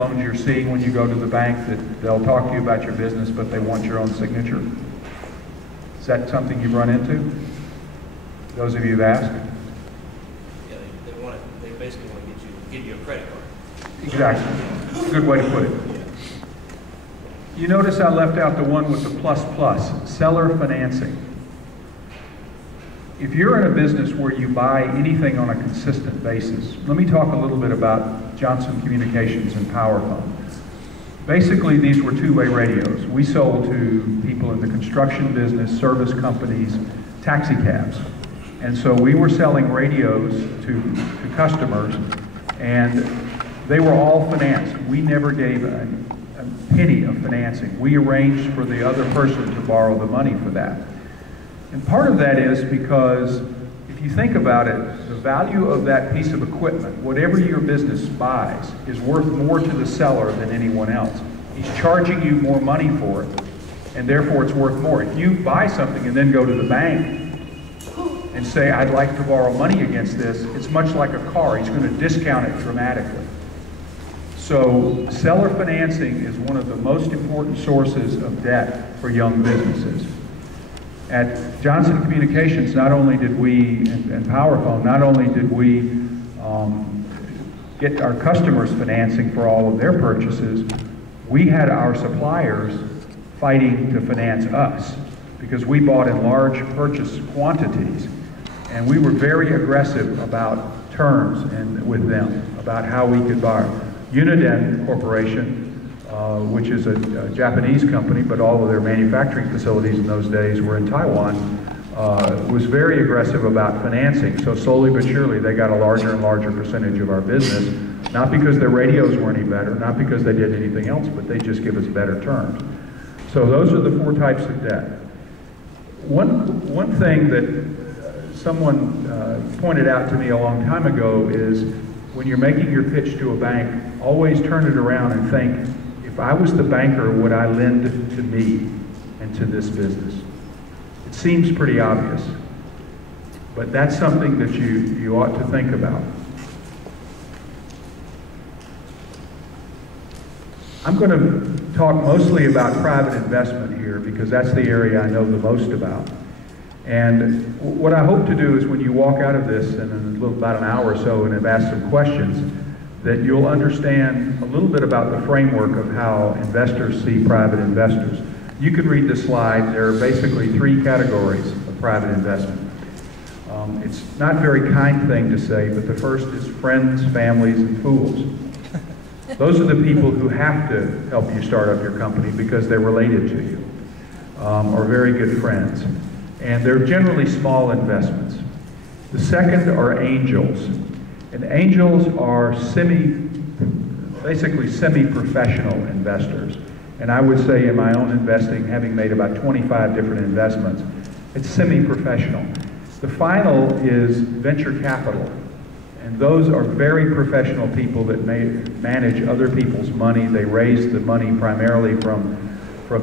loans you're seeing when you go to the bank that they'll talk to you about your business, but they want your own signature? Is that something you've run into? Those of you who've asked? Yeah, they basically want to give you a credit card. Exactly. Good way to put it. You notice I left out the one with the plus, seller financing. If you're in a business where you buy anything on a consistent basis, let me talk a little bit about Johnson Communications and PowerPhone. Basically, these were two-way radios. We sold to people in the construction business, service companies, taxi cabs. And so we were selling radios to customers, and they were all financed. We never gave a penny of financing. We arranged for the other person to borrow the money for that. And part of that is because if you think about it, the value of that piece of equipment, whatever your business buys, is worth more to the seller than anyone else. He's charging you more money for it, and therefore it's worth more. If you buy something and then go to the bank and say, I'd like to borrow money against this, it's much like a car. He's going to discount it dramatically. So seller financing is one of the most important sources of debt for young businesses. At Johnson Communications, not only did we, and PowerPhone, not only did we get our customers financing for all of their purchases, we had our suppliers fighting to finance us because we bought in large purchase quantities, and we were very aggressive about terms and with them, about how we could borrow. Uniden Corporation, which is a Japanese company, but all of their manufacturing facilities in those days were in Taiwan, was very aggressive about financing. So slowly but surely they got a larger and larger percentage of our business, not because their radios were any better, not because they did anything else, but they just give us better terms. So those are the four types of debt. One thing that someone pointed out to me a long time ago is when you're making your pitch to a bank, always turn it around and think, if I was the banker, would I lend to me and to this business? It seems pretty obvious, but that's something that you ought to think about. I'm going to talk mostly about private investment here because that's the area I know the most about. And what I hope to do is when you walk out of this in about an hour or so and have asked some questions, that you'll understand a little bit about the framework of how investors see private investors. You can read the slide. There are basically three categories of private investment. It's not a very kind thing to say, but the first is friends, families, and fools. Those are the people who have to help you start up your company because they're related to you, or very good friends. And they're generally small investments. The second are angels. And angels are basically semi-professional investors. And I would say in my own investing, having made about 25 different investments, it's semi-professional. The final is venture capital. And those are very professional people that manage other people's money. They raise the money primarily from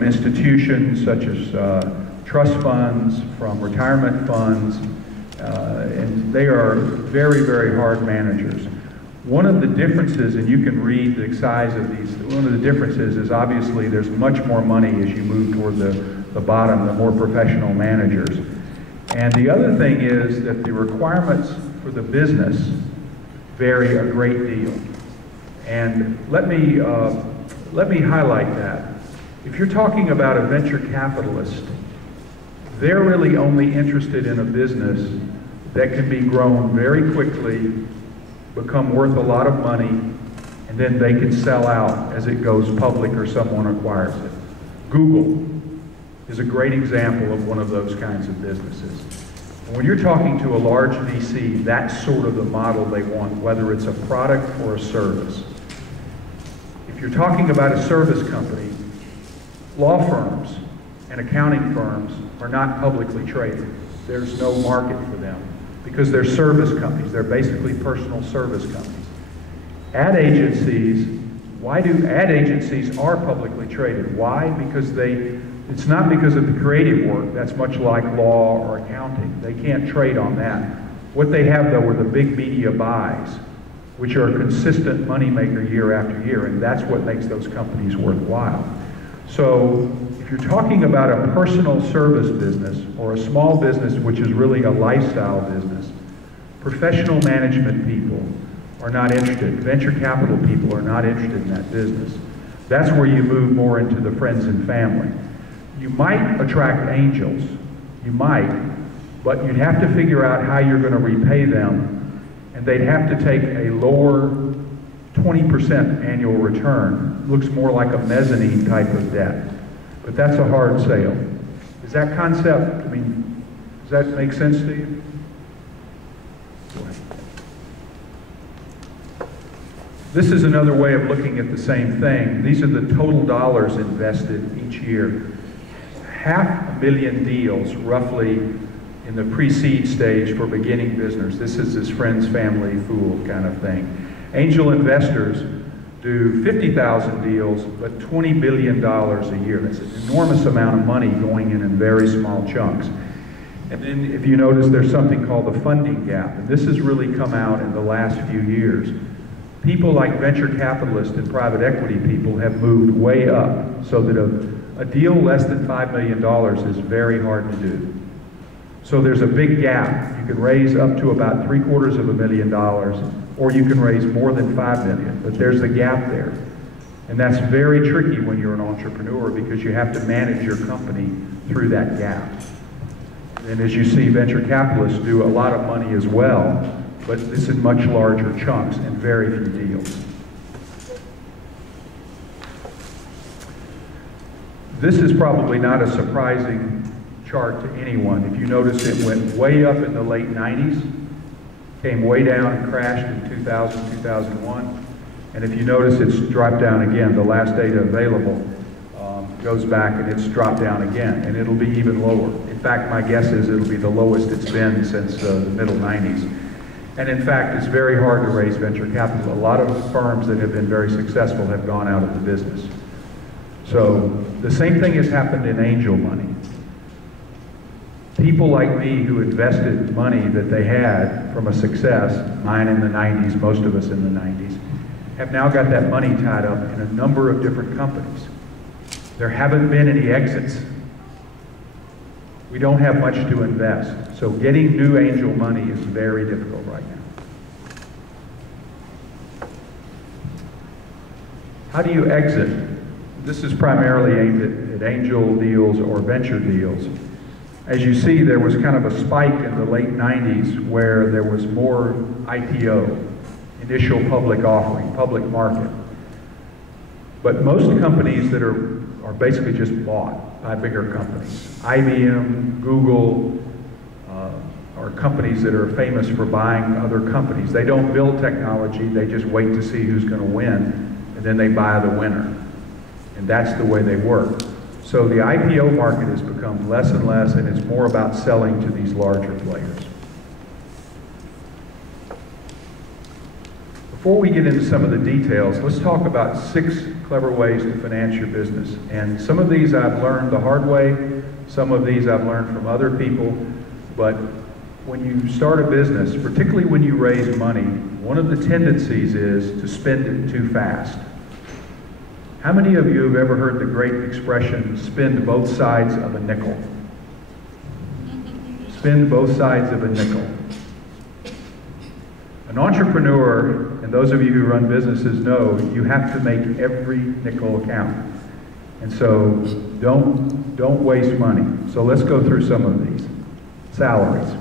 institutions such as trust funds, from retirement funds, and they are very, very hard managers. One of the differences, and you can read the size of these, one of the differences is obviously there's much more money as you move toward the bottom, the more professional managers. And the other thing is that the requirements for the business vary a great deal. And let me highlight that. If you're talking about a venture capitalist, they're really only interested in a business that can be grown very quickly, become worth a lot of money, and then they can sell out as it goes public or someone acquires it. Google is a great example of one of those kinds of businesses. And when you're talking to a large VC, that's sort of the model they want, whether it's a product or a service. If you're talking about a service company, law firms and accounting firms are not publicly traded. There's no market for them because they're service companies. They're basically personal service companies. Ad agencies, ad agencies are publicly traded. Why? Because it's not because of the creative work. That's much like law or accounting. They can't trade on that. What they have, though, are the big media buys, which are a consistent moneymaker year after year, and that's what makes those companies worthwhile. So if you're talking about a personal service business or a small business which is really a lifestyle business, professional management people are not interested. Venture capital people are not interested in that business. That's where you move more into the friends and family. You might attract angels, you might, but you'd have to figure out how you're going to repay them, and they'd have to take a lower 20% annual return. Looks more like a mezzanine type of debt, but that's a hard sale. Is that concept, I mean, does that make sense to you? Go ahead. This is another way of looking at the same thing. These are the total dollars invested each year. 500,000 deals, roughly, in the pre-seed stage for beginning business. This is this friends, family, fool kind of thing. Angel investors do 50,000 deals, but $20 billion a year. That's an enormous amount of money going in very small chunks. And then if you notice, there's something called the funding gap. And this has really come out in the last few years. People like venture capitalists and private equity people have moved way up so that a deal less than $5 million is very hard to do. So there's a big gap. You can raise up to about $750,000, or you can raise more than $5 million, but there's a gap there. And that's very tricky when you're an entrepreneur because you have to manage your company through that gap. And as you see, venture capitalists do a lot of money as well, but it's in much larger chunks and very few deals. This is probably not a surprising chart to anyone. If you notice, it went way up in the late 90s, came way down and crashed in 2000, 2001. And if you notice, it's dropped down again. The last data available goes back and it's dropped down again, and it'll be even lower. In fact, my guess is it'll be the lowest it's been since the middle 90s. And in fact, it's very hard to raise venture capital. A lot of firms that have been very successful have gone out of the business. So the same thing has happened in angel money. People like me who invested money that they had from a success, mine in the 90s, most of us in the 90s, have now got that money tied up in a number of different companies. There haven't been any exits. We don't have much to invest. So getting new angel money is very difficult right now. How do you exit? This is primarily aimed at angel deals or venture deals. As you see, there was kind of a spike in the late 90s where there was more IPO, initial public offering, public market. But most companies that are basically just bought by bigger companies. IBM, Google, are companies that are famous for buying other companies. They don't build technology, they just wait to see who's going to win, and then they buy the winner. And that's the way they work. So the IPO market has become less and less, and it's more about selling to these larger players. Before we get into some of the details, let's talk about 6 clever ways to finance your business. And some of these I've learned the hard way, some of these I've learned from other people, but when you start a business, particularly when you raise money, one of the tendencies is to spend it too fast. How many of you have ever heard the great expression, spend both sides of a nickel? Spend both sides of a nickel. An entrepreneur, and those of you who run businesses know, you have to make every nickel count. And so don't waste money. So let's go through some of these. Salaries.